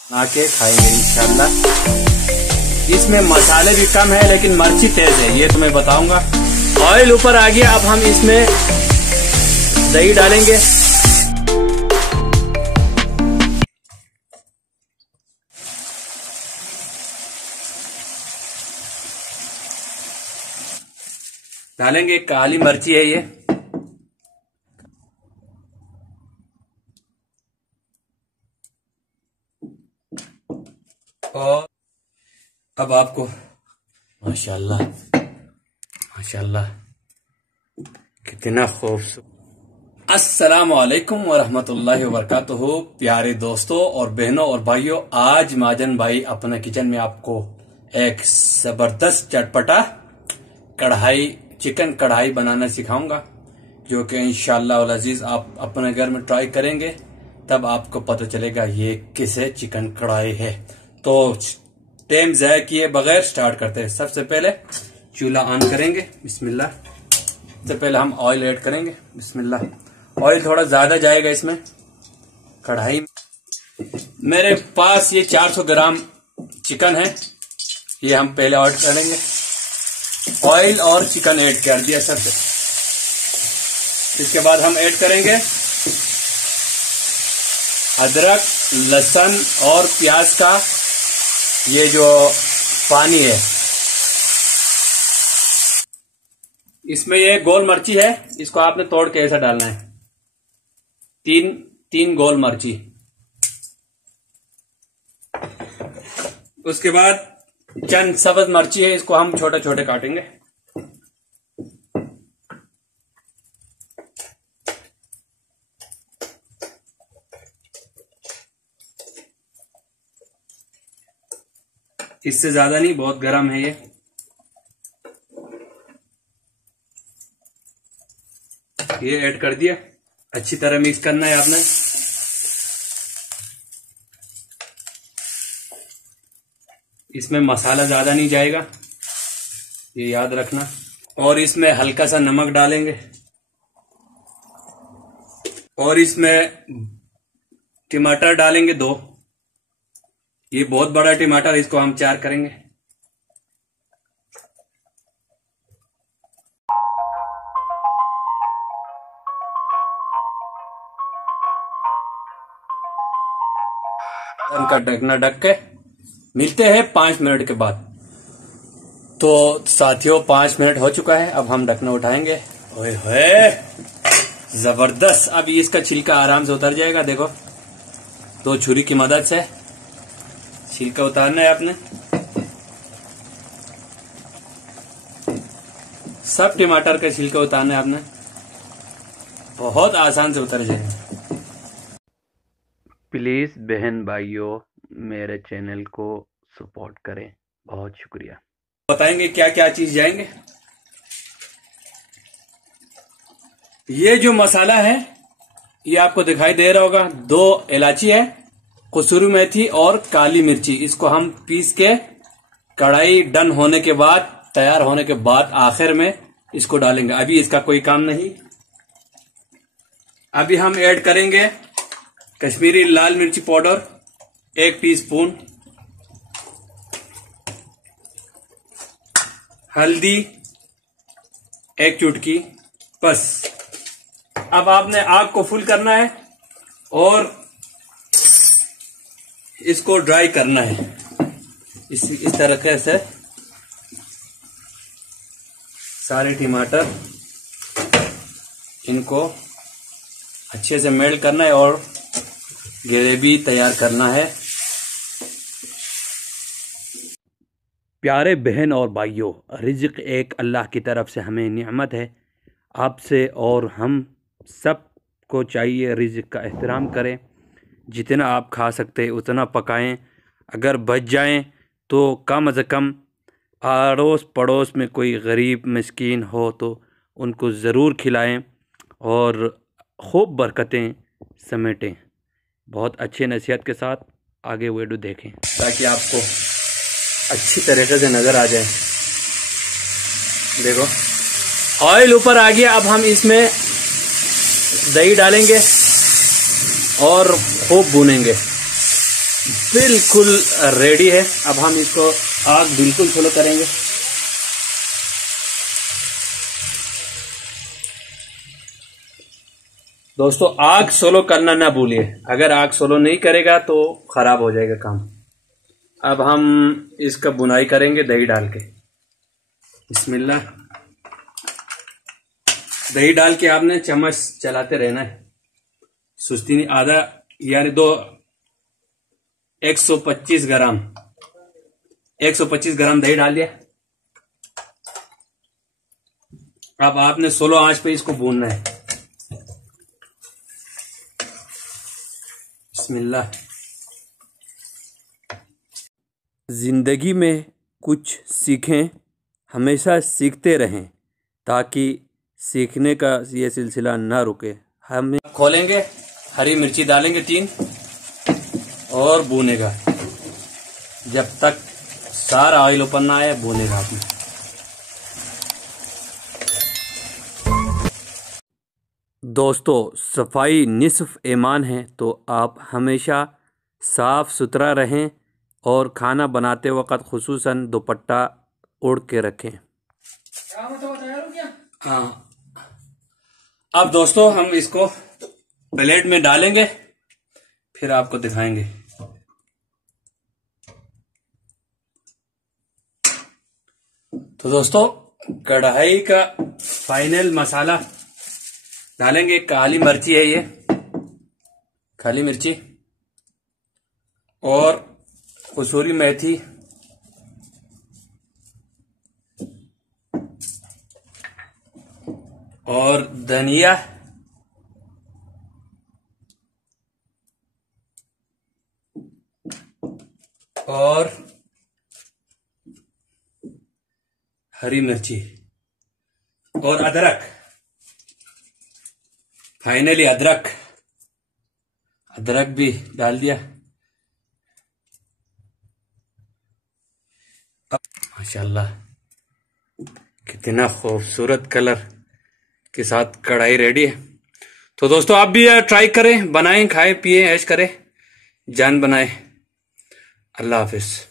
बना के खाएंगे इंशाल्लाह। इसमें मसाले भी कम है लेकिन मिर्ची तेज है, ये तुम्हें बताऊंगा। ऑयल ऊपर आ गया, अब हम इसमें दही डालेंगे। डालेंगे, काली मिर्ची है ये। और अब आपको माशाल्लाह माशाल्लाह कितना खूबसूरत। अस्सलाम वालेकुम वरहमतुल्लाहि वबरकातुहू। प्यारे दोस्तों और बहनों और भाइयों, आज माजन भाई अपने किचन में आपको एक जबरदस्त चटपटा चिकन कढ़ाई बनाना सिखाऊंगा, जो कि इंशाअल्लाह अल अजीज आप अपने घर में ट्राई करेंगे तब आपको पता चलेगा ये किसे चिकन कढ़ाई है। तो टाइम ज़ाया किए बगैर स्टार्ट करते हैं। सबसे पहले चूल्हा ऑन करेंगे, बिस्मिल्लाह। सबसे पहले हम ऑयल ऐड करेंगे, बिस्मिल्लाह। ऑयल थोड़ा ज्यादा जाएगा इसमें कढ़ाई। मेरे पास ये 400 ग्राम चिकन है, ये हम पहले ऐड करेंगे। ऑयल और चिकन ऐड कर दिया सबसे। इसके बाद हम ऐड करेंगे अदरक, लहसुन और प्याज का ये जो पानी है। इसमें ये गोल मिर्ची है, इसको आपने तोड़ के ऐसा डालना है। तीन गोल मिर्ची। उसके बाद चंद सब्ज मिर्ची है, इसको हम छोटे छोटे काटेंगे। इससे ज्यादा नहीं, बहुत गर्म है ये। ऐड कर दिया, अच्छी तरह मिक्स करना है आपने। इसमें मसाला ज्यादा नहीं जाएगा, ये याद रखना। और इसमें हल्का सा नमक डालेंगे और इसमें टमाटर डालेंगे 2। ये बहुत बड़ा टमाटर, इसको हम 4 करेंगे। उनका ढकना ढक के मिलते हैं 5 मिनट के बाद। तो साथियों 5 मिनट हो चुका है, अब हम ढकना उठाएंगे। ओए होए जबरदस्त। अब इसका छिलका आराम से उतर जाएगा, देखो 2 छुरी की मदद से छिलका उतारना है आपने। सब टमाटर का छिलका उतारना है आपने, बहुत आसान से उतर जाएगा। प्लीज बहन भाइयों मेरे चैनल को सपोर्ट करें, बहुत शुक्रिया। बताएंगे क्या क्या चीज जाएंगे। ये जो मसाला है ये आपको दिखाई दे रहा होगा, 2 इलायची है, कसूरी मेथी और काली मिर्ची। इसको हम पीस के कढ़ाई डन होने के बाद, तैयार होने के बाद आखिर में इसको डालेंगे। अभी इसका कोई काम नहीं। अभी हम ऐड करेंगे कश्मीरी लाल मिर्ची पाउडर 1 टीस्पून, हल्दी 1 चुटकी, बस। अब आपने आग को फुल करना है और इसको ड्राई करना है इस तरीके से। सारे टमाटर इनको अच्छे से मेल्ट करना है और ग्रेवी तैयार करना है। प्यारे बहन और भाइयों, रिज़्क़ एक अल्लाह की तरफ से हमें नियामत है। आपसे और हम सब को चाहिए रिज़्क़ का एहतराम करें। जितना आप खा सकते हैं उतना पकाएं। अगर बच जाएं तो कम से कम अड़ोस पड़ोस में कोई गरीब मिस्कीन हो तो उनको ज़रूर खिलाएं और खूब बरकतें समेटें। बहुत अच्छे नसीहत के साथ आगे वीडियो देखें ताकि आपको अच्छी तरीके से नज़र आ जाए। देखो ऑयल ऊपर आ गया, अब हम इसमें दही डालेंगे और खूब भूनेंगे। बिल्कुल रेडी है। अब हम इसको आग बिल्कुल स्लो करेंगे। दोस्तों आग स्लो करना ना भूलिए, अगर आग स्लो नहीं करेगा तो खराब हो जाएगा काम। अब हम इसका बुनाई करेंगे दही डाल के। बिस्मिल्लाह। दही डाल के आपने चम्मच चलाते रहना है, सुस्ती नहीं। आधा यानी 125 ग्राम दही डाल दिया। अब आपने स्लो आंच पे इसको भूनना है। बिस्मिल्लाह। जिंदगी में कुछ सीखें, हमेशा सीखते रहें ताकि सीखने का ये सिलसिला ना रुके। हम खोलेंगे, हरी मिर्ची डालेंगे 3 और भूनेगा जब तक सारा ऑयल ऊपर ना आए, भूनेगा आपने। दोस्तों सफाई निस्फ ईमान है, तो आप हमेशा साफ सुथरा रहें और खाना बनाते वक्त खुसूसन दुपट्टा ओढ़ के रखें। हाँ, अब दोस्तों हम इसको प्लेट में डालेंगे, फिर आपको दिखाएंगे। तो दोस्तों कढ़ाई का फाइनल मसाला डालेंगे। काली मिर्ची है ये, काली मिर्ची और कसूरी मेथी और धनिया और हरी मिर्ची और अदरक। फाइनली अदरक भी डाल दिया। माशाल्लाह कितना खूबसूरत कलर के साथ कढ़ाई रेडी है। तो दोस्तों आप भी ट्राई करें, बनाएं, खाएं, पिएं, ऐश करें, जान बनाएं। अल्लाह हाफिज।